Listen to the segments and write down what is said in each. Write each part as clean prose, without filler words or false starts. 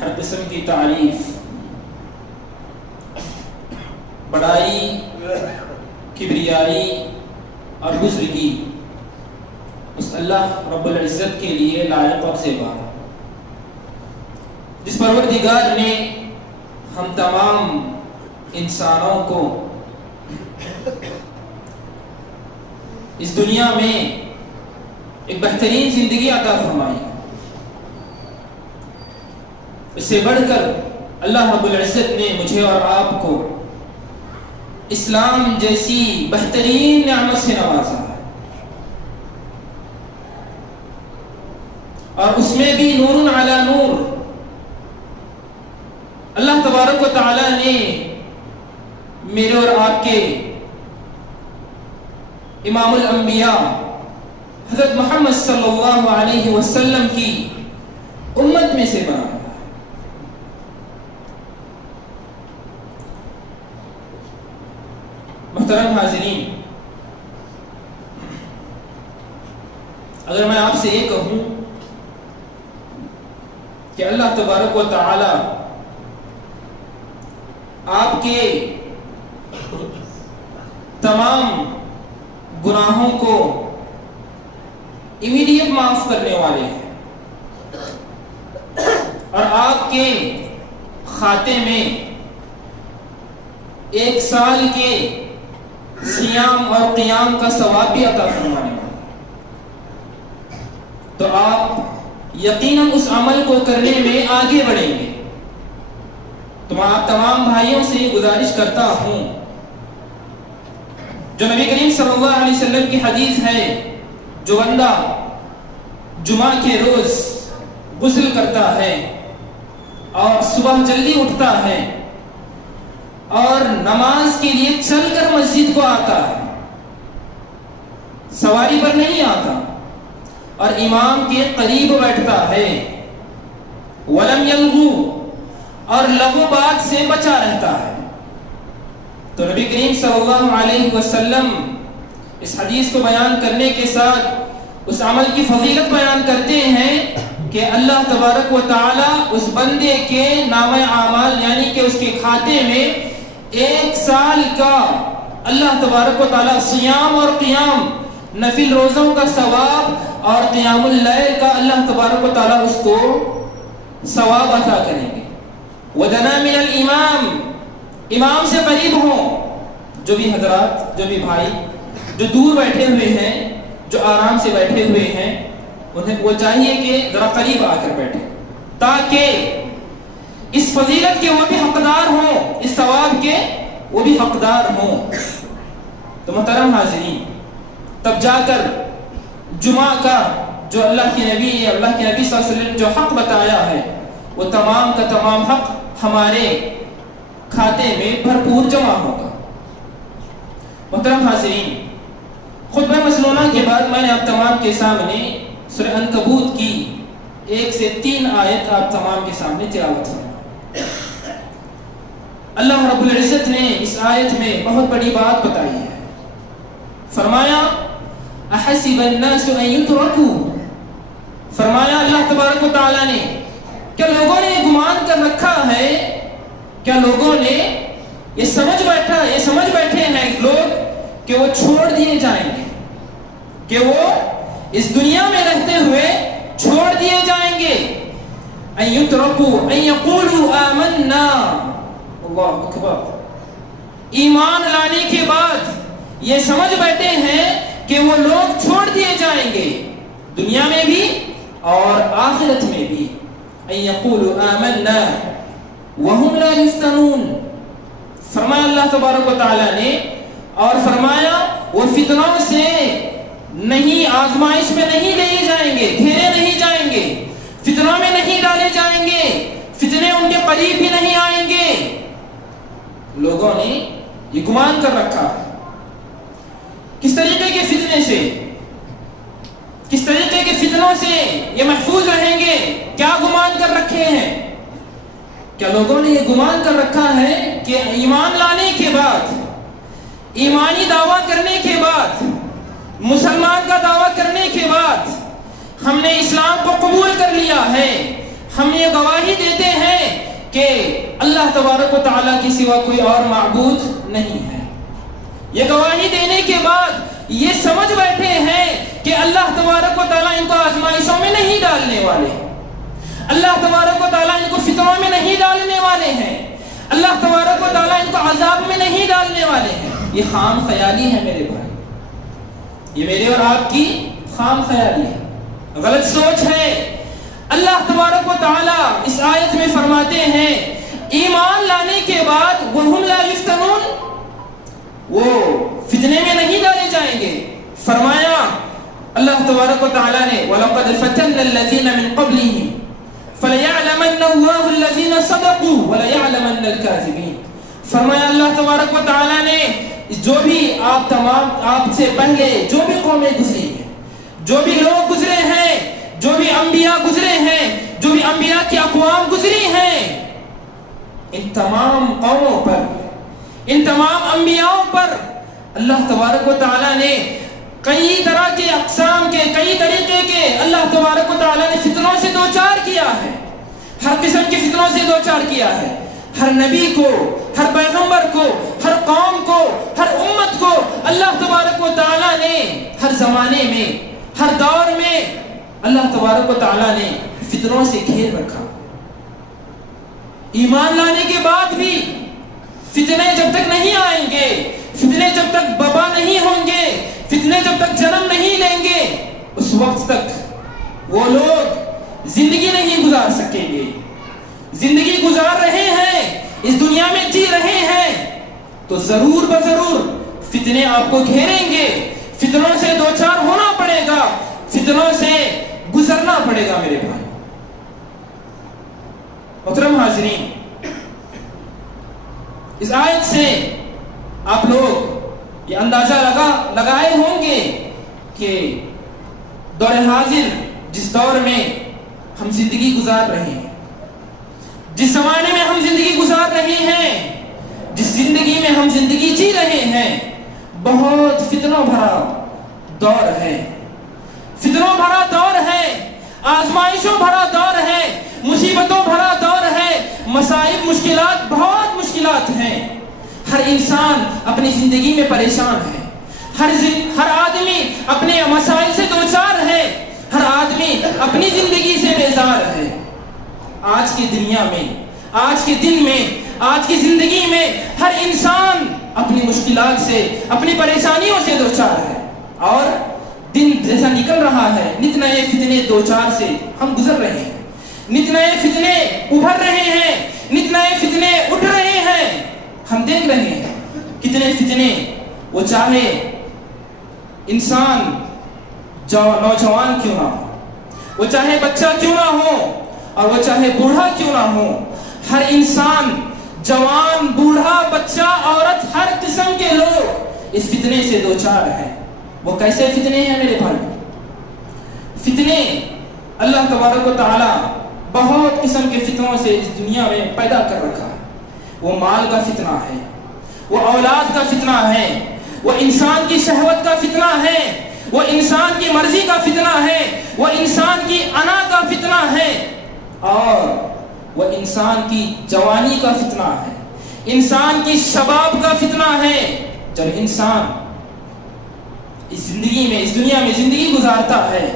ہر قسم کی تعریف، بڑائی، کبریائی اور بزرگی اس اللہ رب العزت کے لیے لائق اور زیبا ہے، جس پروردگار نے ہم تمام انسانوں کو اس دنیا میں ایک بہترین زندگی عطا فرمائی۔ اس سے بڑھ کر اللہ رب العزت نے مجھے اور آپ کو اسلام جیسی بہترین نعمت سے نوازا ہے، اور اس میں بھی نور علی نور۔ اللہ تبارک و تعالی نے میرے اور آپ کے امام الانبیاء حضرت محمد صلی اللہ علیہ وسلم کی امت میں سے بنا۔ محترم حاضرین، اگر میں آپ سے یہ کہوں کہ اللہ تبارک و تعالی آپ کے تمام گناہوں کو امیڈیٹ معاف کرنے والے ہیں، اور آپ کے کھاتے میں 1 سال کے صیام اور قیام کا ثواب بھی عطا فرمانے والے، تو آپ یقیناً اس عمل کو کرنے میں آگے بڑھیں گے۔ تو میں آپ تمام بھائیوں سے یہ گزارش کرتا ہوں، جو نبی کریم صلی اللہ علیہ وسلم کی حدیث ہے، جو بندہ جمعہ کے روز غسل کرتا ہے اور صبح جلدی اٹھتا ہے اور نماز کے لیے چل کر مسجد کو آتا ہے، سواری پر نہیں آتا، اور امام کے قریب بیٹھتا ہے، ولم یلغو، اور لغو بات سے بچا رہتا ہے، تو نبی کریم صلی اللہ علیہ وسلم اس حدیث کو بیان کرنے کے ساتھ اس عمل کی فضیلت بیان کرتے ہیں کہ اللہ تبارک و تعالی اس بندے کے نامہ اعمال یعنی کہ اس کے کھاتے میں 1 سال کا اللہ تبارک و تعالی صیام اور قیام، نفل روزوں کا ثواب اور قیام اللیل کا اللہ تبارک و تعالی اس کو ثواب عطا کریں گے۔ وَدَنَا مِنَ الْإِمَامِ، امام سے قریب ہوں، جو بھی حضرات، جو بھی بھائی جو دور بیٹھے ہوئے ہیں، جو آرام سے بیٹھے ہوئے ہیں، انہیں وہ چاہیے کہ ذرا قریب آ کر بیٹھے، تاکہ اس فضیلت کے وہ بھی حقدار ہوں، اس ثواب کے وہ بھی حقدار ہوں۔ تو محترم حاضرین، تب جا کر جمعہ کا جو اللہ کے نبی صلی اللہ علیہ وسلم جو حق بتایا ہے، وہ تمام کا تمام حق ہمارے کھاتے میں بھرپور جمع ہوگا۔ محترم حاضرین، خطبہ مسنونہ کے بعد میں نے آپ تمام کے سامنے سورہ عنکبوت کی 1 سے 3 آیت آپ تمام کے سامنے تلاوت فرمائی۔ اللہ رب العزت نے اس آیت میں بہت بڑی بات بتائی ہے، فرمایا احسب الناس ان یترکوا، فرمایا اللہ تبارک و تعالی نے کیا لوگوں نے گمان کر رکھا ہے، کیا لوگوں نے یہ سمجھ بیٹھے ہیں لوگ کہ وہ چھوڑ دیے جائیں گے، کہ وہ اس دنیا میں رہتے ہوئے چھوڑ دیے جائیں گے، ان یترکوا ان یقولوا آمنا، اللہ اکبر، ایمان لانے کے بعد یہ سمجھ بیٹھے ہیں کہ وہ لوگ چھوڑ دیے جائیں گے، دنیا میں بھی اور آخرت میں بھی، ان یقولوا آمنا وهم لا یفتنون، فرمایا اللہ تبارک و تعالی نے، اور فرمایا وہ فتنوں سے نہیں، آزمائش میں نہیں لیے جائیں گے، گھیرے نہیں جائیں گے، فتنوں میں نہیں ڈالے جائیں گے، فتنے ان کے قریب بھی نہیں آئیں گے۔ لوگوں نے یہ گمان کر رکھا ہے، کس طریقے کے فتنے سے، کس طریقے کے فتنوں سے یہ محفوظ رہیں گے، کیا گمان کر رکھے ہیں؟ کیا لوگوں نے یہ گمان کر رکھا ہے کہ ایمان لانے کے بعد، ایمانی دعویٰ کرنے کے بعد، مسلمان کا دعویٰ کرنے کے بعد، ہم نے اسلام کو قبول کر لیا ہے، ہم یہ گواہی دیتے ہیں کہ اللہ تبارک و تعالیٰ کے سوا کوئی اور معبود نہیں ہے. یہ گواہی دینے کے بعد یہ سمجھ بیٹھے ہیں کہ اللہ تبارک و تعالیٰ ان کو آزمائشوں میں نہیں ڈالنے والے, اللہ تبارک و تعالیٰ ان کو فتنوں میں نہیں ڈالنے والے ہیں, اللہ تبارک و تعالیٰ ان کو عذاب میں نہیں ڈالنے والے ہیں. یہ خام خیالی ہے میرے بھائی, یہ میرے اور آپ کی خام خیالی ہے, غلط سوچ ہے. اللہ تبارک و تعالیٰ اس آیت میں فرماتے ہیں ایمان لانے کے بعد وَهُمْ لَا يُفْتَنُونَ, وہ فتنے میں نہیں ڈالے جائیں گے. فرمایا اللہ تبارک و تعالیٰ نے وَلَقَدْ فَتَنَّ الَّذِينَ مِن قَبْلِهِمْ فَلَيَعْلَمَنَّ اللَّهُ الَّذِينَ صَدَقُوا وَلَيَعْلَمَنَّ الْكَاذِبِينَ. فرمایا اللہ تبارک و تعالیٰ نے جو بھی آپ سے پہلے جو بھی قومیں گزری ہیں, جو بھی لوگ گزرے ہیں, جو بھی انبیاء گزرے ہیں, جو بھی انبیاء کی اقوام گزری ہیں, ان تمام قوموں پر, ان تمام انبیاءوں پر اللہ تبارک و تعالیٰ نے کئی طرح کے اقسام کے, کئی طریقے کے اللہ تبارک و تعالیٰ نے فتنوں سے دوچار کیا ہے. ہر قسم کے فتنوں سے دوچار کیا ہے. ہر نبی کو, ہر پیغمبر کو, ہر قوم کو, ہر امت کو اللہ تبارک و تعالیٰ نے ہر زمانے میں, ہر دور میں اللہ تبارک و تعالیٰ نے فتنوں سے گھیر رکھا. ایمان لانے کے بعد بھی فتنے جب تک نہیں آئیں گے, فتنے جب تک بابا نہیں ہوں گے, فتنے جب تک جنم نہیں لیں گے, اس وقت تک وہ لوگ زندگی نہیں گزار سکیں گے. زندگی گزار رہے ہیں, اس دنیا میں جی رہے ہیں, تو ضرور بضرور فتنے آپ کو گھیریں گے, فتنوں سے دوچار ہونا پڑے گا, فتنوں سے گزرنا پڑے گا میرے بھائی. محترم حاضرین, اس آیت سے آپ لوگ یہ اندازہ لگائے ہوں گے کہ دور حاضر, جس دور میں ہم زندگی گزار رہے ہیں, جس زمانے میں ہم زندگی گزار رہے ہیں, جس زندگی میں ہم زندگی جی رہے ہیں, بہت فتنوں بھرا دور ہے. فتنوں بھرا دور ہے, آزمائشوں بھرا دور ہے, مصیبتوں بھرا دور ہے, مصائب, مشکلات, بہت مشکلات ہیں. ہر انسان اپنی زندگی میں پریشان ہے, ہر آدمی اپنے مسائل سے دوچار ہے, ہر آدمی اپنی زندگی سے بیزار ہے. آج کی دنیا میں, آج کے دن میں, آج کی زندگی میں ہر انسان اپنی مشکلات سے, اپنی پریشانیوں سے دوچار ہے. اور دن جیسا نکل رہا ہے, نت نئے فتنے دوچار سے ہم گزر رہے ہیں, نت نئے فتنے ابھر رہے ہیں, نت نئے فتنے اٹھ رہے ہیں. ہم دیکھ رہے ہیں کتنے فتنے, وہ چاہے انسان نوجوان کیوں نہ ہو, وہ چاہے بچہ کیوں نہ ہو, اور وہ چاہے بوڑھا کیوں نہ ہو, ہر انسان, جوان, بوڑھا, بچہ, عورت, ہر قسم کے لوگ اس فتنے سے دوچار ہیں. وہ کیسے فتنے ہیں میرے بھائی؟ فتنے اللہ تبارک و تعالیٰ بہت قسم کے فتنوں سے اس دنیا میں پیدا کر رکھا ہے. وہ مال کا فتنہ ہے, وہ اولاد کا فتنہ ہے, وہ انسان کی شہوت کا فتنہ ہے, وہ انسان کی مرضی کا فتنہ ہے, وہ انسان کی انا کا فتنہ ہے, اور وہ انسان کی جوانی کا فتنہ ہے, انسان کی شباب کا فتنہ ہے. جب انسان اس زندگی میں, اس دنیا میں زندگی گزارتا ہے,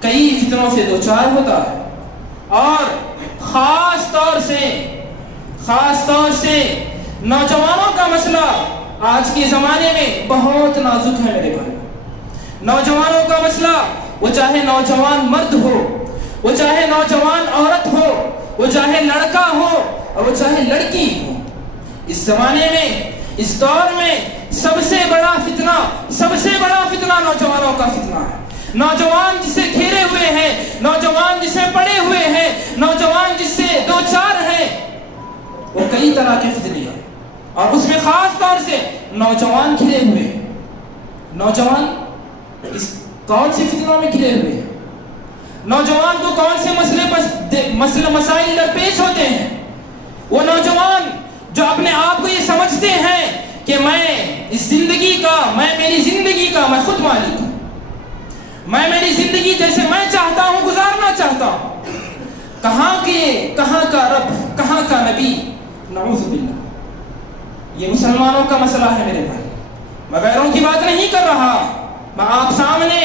کئی فتنوں سے دوچار ہوتا ہے. اور خاص طور سے نوجوانوں کا مسئلہ آج کے زمانے میں بہت نازک ہے میرے بھائی. نوجوانوں کا مسئلہ, وہ چاہے نوجوان مرد ہو, وہ چاہے نوجوان عورت ہو, وہ چاہے لڑکا ہو, اور وہ چاہے لڑکی ہو, اس زمانے میں, اس دور میں سب سے بڑا فتنہ نوجوانوں کا فتنہ ہے. نوجوان جس سے گھیرے ہوئے ہیں, نوجوان جس سے پڑے ہوئے ہیں, نوجوان جس سے دوچار ہیں, وہ کئی طرح کے فتنے ہیں. اور اس میں خاص طور سے نوجوان گھرے ہوئے ہیں. نوجوان اس کون سے فتنوں میں گھرے ہوئے ہیں؟ نوجوان کو کون سے مسائل درپیش ہوتے ہیں؟ وہ نوجوان جو اپنے آپ کو یہ سمجھتے ہیں کہ میں میری زندگی کا میں خود مالک ہوں, میں میری زندگی جیسے میں چاہتا ہوں گزارنا چاہتا ہوں. کہاں کا رب، کہاں کا نبی، نعوذ باللہ۔ یہ مسلمانوں کا مسئلہ ہے میرے بھائی، میں غیروں کی بات نہیں کر رہا، میں آپ سامنے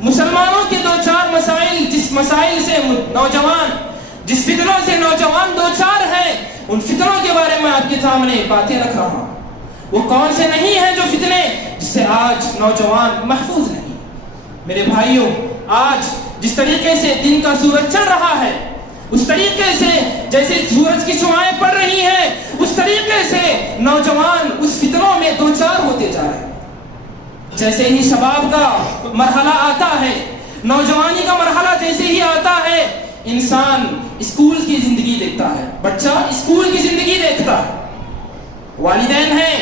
مسلمانوں کے دو چار مسائل، جس مسائل سے نوجوان، جس فتنوں سے نوجوان دو چار ہیں، ان فتنوں کے بارے میں آپ کے سامنے باتیں رکھ رہا ہوں۔ وہ کون سے نہیں ہیں جو فتنے جس سے آج نوجوان محفوظ نہیں۔ میرے بھائیوں، آج جس طریقے سے دن کا سورج چڑھ رہا ہے، اس طریقے سے جیسے سورج کی شعاعیں پڑ رہی ہیں، اس طریقے سے نوجوان اس فتنوں میں دو چار ہوتے جا رہے ہیں۔ جیسے ہی شباب کا مرحلہ آتا ہے، نوجوانی کا مرحلہ جیسے ہی آتا ہے، انسان اسکول کی زندگی دیکھتا ہے، بچہ اسکول کی زندگی دیکھتا ہے، والدین ہیں،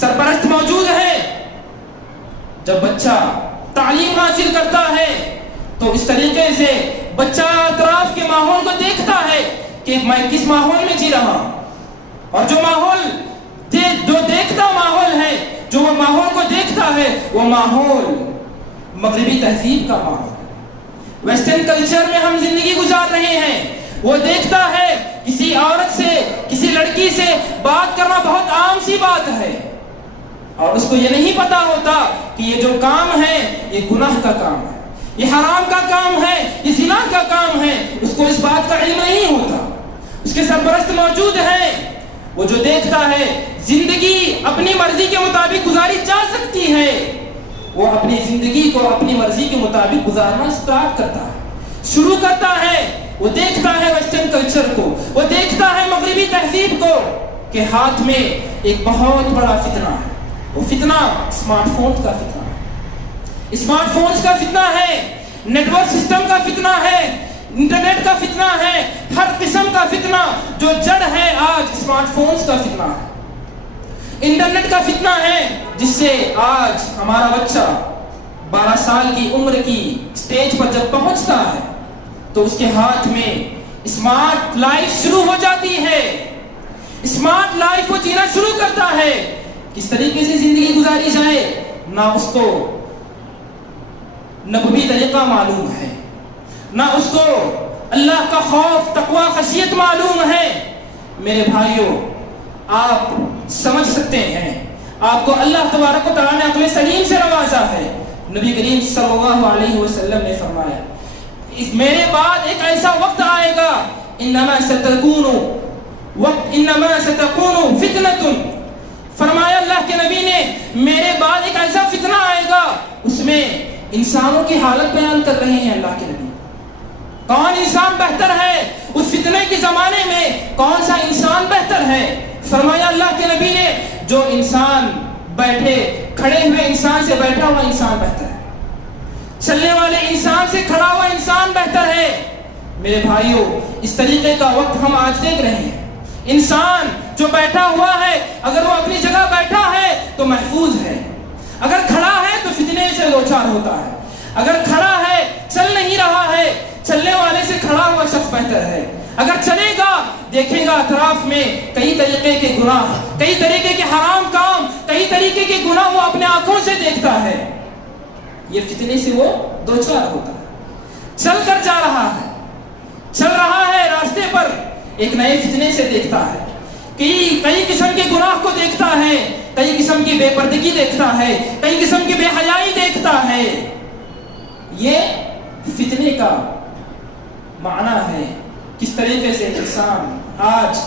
سرپرست موجود ہے۔ جب بچہ تعلیم حاصل کرتا ہے تو اس طریقے سے بچہ اطراف کے ماحول کو دیکھتا ہے کہ میں کس ماحول میں جی رہا ہوں، اور جو ماحول جو دیکھتا ماحول ہے، جو وہ ماحول کو دیکھتا ہے، وہ ماحول مغربی تہذیب کا ماحول ہے، ویسٹرن کلچر میں ہم زندگی گزار رہے ہیں۔ وہ دیکھتا ہے کسی عورت سے، کسی لڑکی سے بات کرنا بہت عام سی بات ہے، اور اس کو یہ نہیں پتا ہوتا کہ یہ جو کام ہے یہ گناہ کا کام ہے، یہ حرام کا کام ہے، یہ زنا کا کام ہے۔ اس کو اس بات کا علم نہیں ہوتا۔ اس کے سرپرست موجود ہیں، وہ جو دیکھتا ہے زندگی اپنی مرضی کے مطابق گزاری جا سکتی ہے، وہ اپنی زندگی کو اپنی مرضی کے مطابق گزارنا سٹارٹ کرتا ہے، شروع کرتا ہے۔ وہ دیکھتا ہے ویسٹرن کلچر کو، وہ دیکھتا ہے مغربی تہذیب کو، کہ ہاتھ میں ایک بہت بڑا فتنہ ہے۔ وہ فتنہ اسمارٹ فون کا فتنہ ہے، اسمارٹ فونز کا فتنہ ہے، نیٹ ورک سسٹم کا فتنہ ہے، انٹرنیٹ کا فتنہ ہے، ہر قسم کا فتنہ جو جڑ ہے آج اسمارٹ فونز کا فتنہ ہے، انٹرنیٹ کا فتنہ ہے، جس سے آج ہمارا بچہ 12 سال کی عمر کی سٹیج پر جب پہنچتا ہے تو اس کے ہاتھ میں اسمارٹ لائف شروع ہو جاتی ہے، اسمارٹ لائف کو جینا شروع کرتا ہے۔ کس طریقے سے زندگی گزاری جائے نہ اس کو نبوی طریقہ معلوم ہے، نہ اس کو اللہ کا خوف، تقوی، خشیت معلوم ہے۔ میرے بھائیوں، آپ سمجھ سکتے ہیں، آپ کو اللہ تبارک و تعالیٰ نے عقل سلیم سے نوازا ہے۔ نبی کریم صلی اللہ علیہ وسلم نے فرمایا، میرے بعد ایک ایسا وقت آئے گا، انما ستکون فتنۃ، فرمایا اللہ کے نبی نے، میرے بعد ایک ایسا فتنہ آئے گا، اس میں انسانوں کی حالت بیان کر رہے ہیں اللہ کے نبی۔ کون انسان بہتر ہے اس فتنے کے زمانے میں؟ کون سا انسان بہتر ہے؟ فرمایا اللہ کے نبی نے، جو انسان بیٹھے کھڑے ہوئے انسان سے بیٹھا ہوا انسان بہتر ہے، چلنے والے انسان سے کھڑا ہوا انسان بہتر ہے۔ میرے بھائیوں، اس طریقے کا وقت ہم آج دیکھ رہے ہیں۔ انسان جو بیٹھا ہوا ہے، اگر وہ اپنی جگہ بیٹھا ہے تو محفوظ ہے، اگر کھڑا ہے تو فتنے سے دوچار ہوتا ہے، اگر کھڑا ہے چل نہیں رہا ہے، چلنے والے سے کھڑا ہوا شخص بہتر ہے۔ اگر چلے گا، دیکھے گا اطراف میں کئی طریقے کے گناہ، کئی طریقے کے حرام کام، کئی طریقے کے گناہ وہ اپنے آنکھوں سے دیکھتا ہے، یہ فتنے سے وہ دوچار ہوتا ہے۔ چل کر جا رہا ہے، چل رہا ہے راستے پر، ایک نئے فتنے سے دیکھتا ہے، کئی قسم کے گناہ کو دیکھتا ہے، کئی قسم کی بے پردگی دیکھتا ہے، کئی قسم کی بے حیائی دیکھتا ہے۔ یہ فتنے کا معنی ہے، کس طریقے سے انسان آج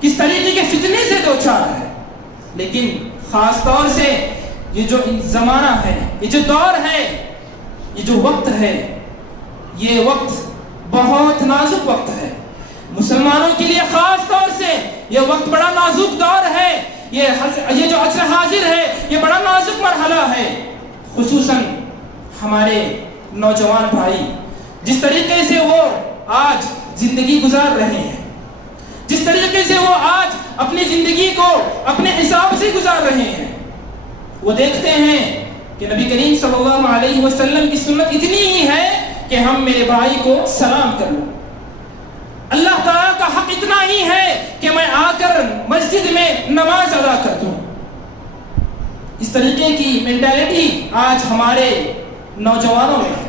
کس طریقے کے فتنے سے دوچار ہے۔ لیکن خاص طور سے یہ جو زمانہ ہے، یہ جو دور ہے، یہ جو وقت ہے، یہ وقت بہت نازک وقت ہے مسلمانوں کے لیے۔ خاص طور سے یہ وقت بڑا نازک دور ہے، یہ جو عصر حاضر ہے یہ بڑا نازک مرحلہ ہے، خصوصاً ہمارے نوجوان بھائی جس طریقے سے وہ آج زندگی گزار رہے ہیں، جس طریقے سے وہ آج اپنی زندگی کو اپنے حساب سے گزار رہے ہیں۔ وہ دیکھتے ہیں کہ نبی کریم صلی اللہ علیہ وسلم کی سنت اتنی ہی ہے کہ ہم میرے بھائی کو سلام کر لوں، اللہ تعالیٰ کا حق اتنا ہی ہے کہ میں آ کر مسجد میں نماز ادا کر دوں۔ اس طریقے کی مینٹالٹی آج ہمارے نوجوانوں میں ہے۔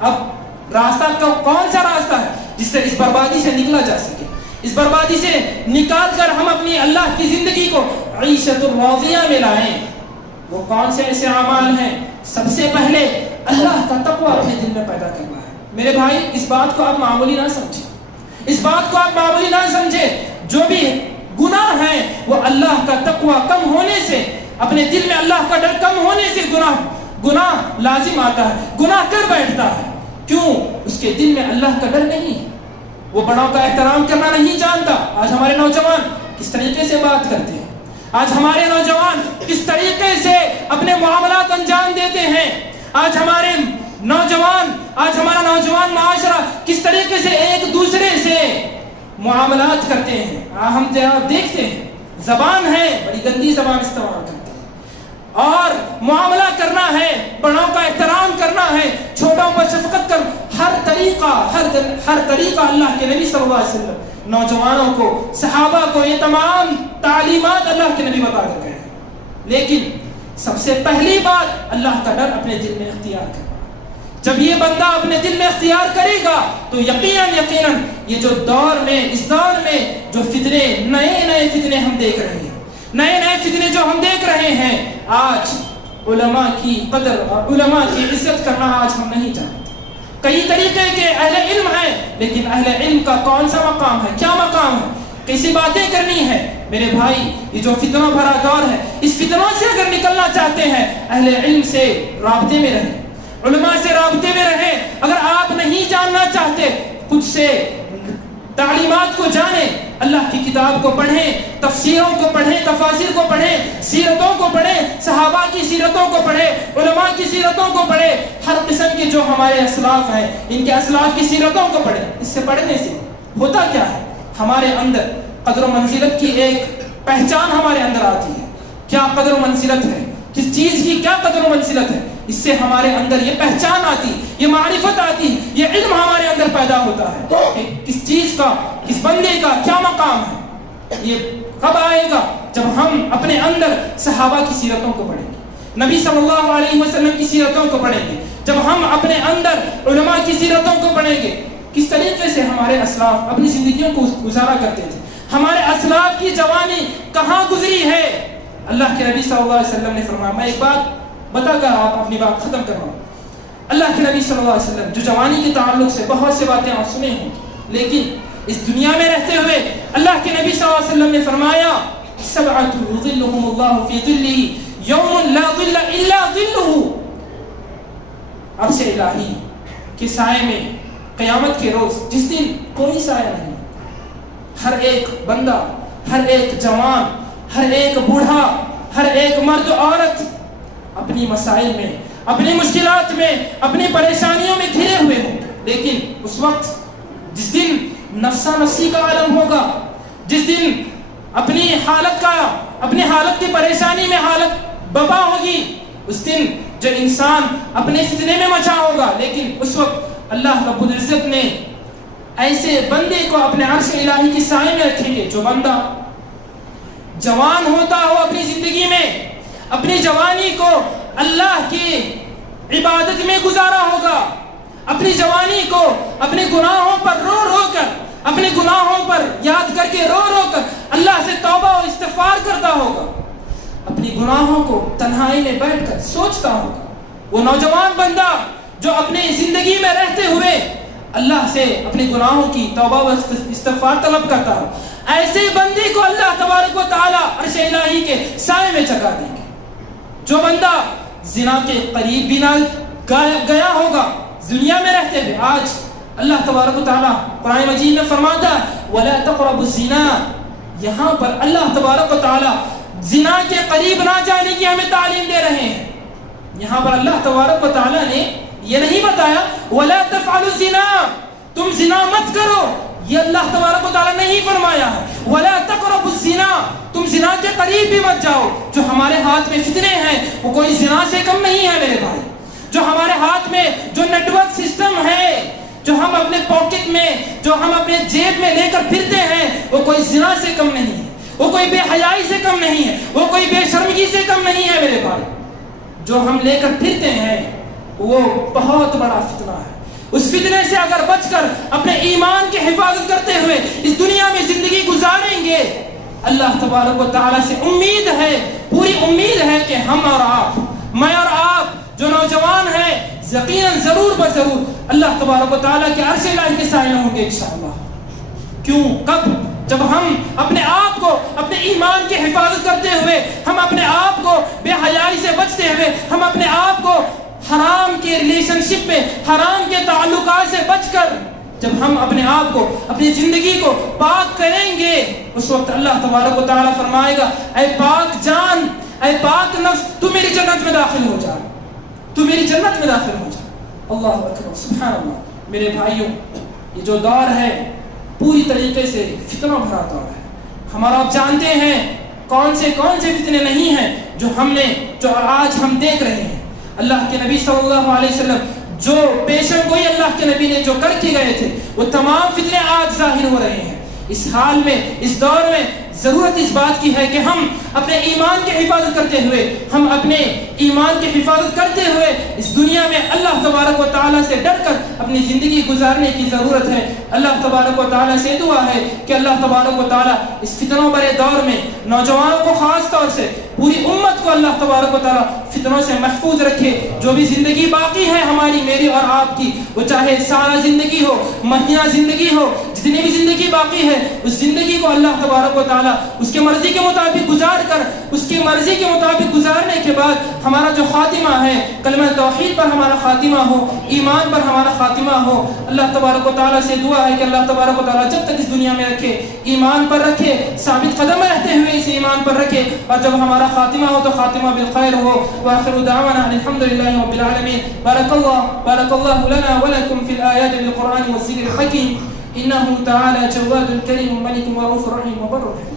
اب راستہ کون سا راستہ ہے جس سے اس بربادی سے نکلا جا سکے؟ اس بربادی سے نکال کر ہم اپنی اللہ کی زندگی کو عیشت الراضیہ میں لائیں۔ وہ کون سے ایسے اعمال ہیں؟ سب سے پہلے اللہ کا تقوی اپنے دل میں پیدا کرنا ہے۔ میرے بھائی، اس بات کو آپ معمولی نہ سمجھیں، اس بات کو آپ معمولی نہ سمجھیں۔ جو بھی گناہ ہیں وہ اللہ کا تقوی کم ہونے سے، اپنے دل میں اللہ کا ڈر کم ہونے سے گناہ لازم آتا ہے، گناہ کر بیٹھتا ہے۔ کیوں؟ اس کے دل میں اللہ کا ڈر نہیں ہے، وہ بڑوں کا احترام کرنا نہیں جانتا۔ آج ہمارے نوجوان کس طریقے سے بات کرتے ہیں، آج ہمارے نوجوان کس طریقے سے اپنے معاملات انجام دیتے ہیں، آج ہمارا نوجوان معاشرہ کس طریقے سے ایک دوسرے سے معاملات کرتے ہیں۔ ہم دیکھتے ہیں زبان ہے، بڑی گندی زبان استعمال کرتے ہیں، اور معاملہ کرنا ہے، بڑوں کا احترام کرنا ہے، چھوٹوں پر شفقت کر، ہر طریقہ اللہ کے نبی صلی اللہ علیہ وسلم نوجوانوں کو، صحابہ کو یہ تمام تعلیمات اللہ کے نبی بتا کر گئے ہیں۔ لیکن سب سے پہلی بات اللہ کا ڈر اپنے دل میں اختیار کرنا۔ جب یہ بندہ اپنے دل میں اختیار کرے گا تو یقیناً یہ جو اس دور میں جو فتنے، نئے فتنے ہم دیکھ رہے ہیں، نئے فتنے جو ہم دیکھ رہے ہیں، آج علماء کی قدر اور علماء کی عزت کرنا آج ہم نہیں جانتے۔ کئی طریقے کے اہل علم ہیں، لیکن اہل علم کا کون سا مقام ہے، کیا مقام ہے؟ کیسی باتیں کرنی ہے؟ میرے بھائی، یہ جو فتنوں بھرا دور ہے، اس فتنوں سے اگر نکلنا چاہتے ہیں، اہل علم سے رابطے میں رہیں، علماء سے رابطے میں رہیں۔ اگر آپ نہیں جاننا چاہتے، خود سے تعلیمات کو جانیں، اللہ کی کتاب کو پڑھیں، تفسیروں کو پڑھیں، تفاسیر کو پڑھیں، سیرتوں کو پڑھیں، صحابہ کی سیرتوں کو پڑھیں، علماء کی سیرتوں کو پڑھیں، ہر قسم کے جو ہمارے اسلاف ہیں ان کے اسلاف کی سیرتوں کو پڑھیں۔ اس سے پڑھنے سے ہوتا کیا ہے؟ ہمارے اندر قدر و منزلت کی ایک پہچان ہمارے اندر آتی ہے۔ کیا قدر و منزلت ہے، کس چیز کی کیا قدر و منزلت ہے، اس سے ہمارے اندر یہ پہچان آتی، یہ معرفت آتی، یہ علم ہمارے اندر پیدا ہوتا ہے کہ کس چیز کا، کس بندے کا کیا مقام ہے۔ یہ کب آئے گا؟ جب ہم اپنے اندر صحابہ کی سیرتوں کو پڑھیں گے، نبی صلی اللہ علیہ وسلم کی سیرتوں کو پڑھیں گے، جب ہم اپنے اندر علماء کی سیرتوں کو پڑھیں گے، کس طریقے سے ہمارے اسلاف اپنی زندگیوں کو گزارا کرتے تھے، ہمارے اسلاف کی جوانی کہاں گزری ہے۔ اللہ کے نبی صلی اللہ علیہ وسلم نے فرمایا، میں ایک بات بتا کر آپ اپنی بات ختم کر رہا ہوں۔ اللہ کے نبی صلی اللہ علیہ وسلم جو جوانی کے تعلق سے بہت سے باتیں آپ سنے ہوں، لیکن اس دنیا میں رہتے ہوئے اللہ کے نبی صلی اللہ علیہ وسلم نے فرمایا، سبعۃ یظلھم اللہ فی ظلہ یوم لا ظل الا ظلہ، عرش الہی کے سائے میں قیامت کے روز جس دن کوئی سایہ نہیں، ہر ایک بندہ، ہر ایک جوان، ہر ایک بوڑھا، ہر ایک مرد عورت اپنی مسائل میں، اپنی مشکلات میں، اپنی پریشانیوں میں گھرے ہوئے ہوں، لیکن اس وقت جس دن نفسا نفسی کا عالم ہوگا، جس دن اپنی حالت کی پریشانی میں حالت ببا ہوگی، اس دن جو انسان اپنے فتنے میں مچا ہوگا، لیکن اس وقت اللہ رب العزت نے ایسے بندے کو اپنے عرش الہی کی سائے میں رکھیں گے، جو بندہ جوان ہوتا ہو اپنی زندگی میں، اپنی جوانی کو اللہ کی عبادت میں گزارا ہوگا، اپنی جوانی کو اپنے گناہوں پر رو رو کر، اپنے گناہوں پر یاد کر کے رو رو کر اللہ سے توبہ و استغفار کرتا ہوگا، اپنی گناہوں کو تنہائی میں بیٹھ کر سوچتا ہوگا۔ وہ نوجوان بندہ جو اپنی زندگی میں رہتے ہوئے اللہ سے اپنے گناہوں کی توبہ و استغفار طلب کرتا ہو، ایسے بندے کو اللہ تبارک و تعالی عرش الہی کے سائے میں چکا دیں گے۔ جو بندہ زنا کے قریب بھی نہ گیا ہوگا دنیا میں رہتے ہوئے، آج اللہ تبارک و تعالی قرآن مجید میں فرماتا ہے وَلَا تَقْرَبُوا الزِّنَا، یہاں پر اللہ تبارک و تعالی زنا کے قریب نہ جانے کی ہمیں تعلیم دے رہے ہیں۔ یہاں پر اللہ تبارک و تعالی نے یہ نہیں بتایا وَلَا تَفْعَلُوا الزِّنَا، تم زنا مت کرو، یہ اللہ تبارک و تعالی نے ہی فرمایا ہے۔ وَلَا تَقْرَبُوا الزِّنَا، تم زنا کے قریب بھی مت جاؤ۔ جو ہمارے ہاتھ میں فتنے ہیں وہ کوئی زنا سے کم نہیں ہے میرے بھائی۔ جو ہمارے ہاتھ میں جو نیٹ ورک سسٹم ہے، جو ہم اپنے پاکٹ میں، جو ہم اپنے جیب میں لے کر پھرتے ہیں، وہ کوئی زنا سے کم نہیں ہے، وہ کوئی بے حیائی سے کم نہیں ہے، وہ کوئی بے شرمگی سے کم نہیں ہے میرے بھائی۔ جو ہم لے کر پھرتے ہیں وہ بہت بڑا فتنہ ہے، اس فتنے سے اگر بچ کر اپنے ایمان کی حفاظت کرتے ہوئے اس دنیا میں زندگی گزاریں گے، اللہ تبارک و تعالیٰ سے امید ہے، پوری امید ہے کہ ہم اور آپ، میں اور آپ جو نوجوان ہیں، یقیناً ضرور بضرور اللہ تبارک و تعالیٰ کے عرش الہی کے سائے ہوں گے انشاءاللہ۔ کیوں؟ کب؟ جب ہم اپنے آپ کو اپنے ایمان کی حفاظت کرتے ہوئے، ہم اپنے آپ کو بے حیائی سے بچتے ہوئے، ہم اپنے آپ کو حرام کے ریلیشن شپ میں، حرام کے تعلقات سے بچ کر جب ہم اپنے آپ کو، اپنی زندگی کو پاک کریں گے، اس وقت اللہ تبارک و تعالیٰ فرمائے گا اے پاک جان، اے پاک نفس، تو میری جنت میں داخل ہو جا، تو میری جنت میں داخل ہو جا۔ اللہ اکبر، سبحان اللہ۔ میرے بھائیوں، یہ جو دور ہے پوری طریقے سے فتنہ بھرا دور ہے۔ ہمارا آپ جانتے ہیں کون سے فتنے نہیں ہیں جو آج ہم دیکھ رہے ہیں۔ اللہ کے نبی صلی اللہ علیہ وسلم جو پیشن گوئی اللہ کے نبی نے جو کر کے گئے تھے، وہ تمام فتنے آج ظاہر ہو رہے ہیں۔ اس حال میں، اس دور میں ضرورت اس بات کی ہے کہ ہم اپنے ایمان کی حفاظت کرتے ہوئے، ہم اپنے ایمان کی حفاظت کرتے ہوئے اس دنیا میں اللہ تبارک و تعالیٰ سے ڈر کر اپنی زندگی گزارنے کی ضرورت ہے۔ اللہ تبارک و تعالیٰ سے دعا ہے کہ اللہ تبارک و تعالیٰ اس فتنوں بھرے دور میں نوجوانوں کو خاص طور سے، پوری امت کو اللہ تبارک و تعالیٰ فتنوں سے محفوظ رکھے۔ جو بھی زندگی باقی ہے ہماری، میری اور آپ کی، وہ چاہے سالہ زندگی ہو، مہینہ زندگی ہو، جتنی بھی زندگی باقی ہے، اس زندگی کو اللہ تبارک و تعالیٰ اس کے مرضی کے مطابق گزار کر، اس کی مرضی کے مطابق گزارنے کے بعد ہمارا جو خاتمہ ہے، کلمہ توحید پر ہمارا خاتمہ ہو، ایمان پر ہمارا خاتمہ ہو۔ اللہ تبارک و تعالیٰ سے دعا ہے کہ اللہ تبارک و تعالیٰ جب تک اس دنیا میں رکھے، ایمان پر رکھے، ثابت قدم رہتے ہوئے اس ایمان پر رکھے، اور جب ہمارا خاتمہ ہو تو خاتمہ بالخیر ہو۔ وآخر دعوانا الحمدللہ رب العالمین۔ بارک اللہ لنا ولکم فی الآیات بالقرآن والذکر الحکیم، انہ تعالی جواد کریم ملک رؤوف رحیم وبر رحیم۔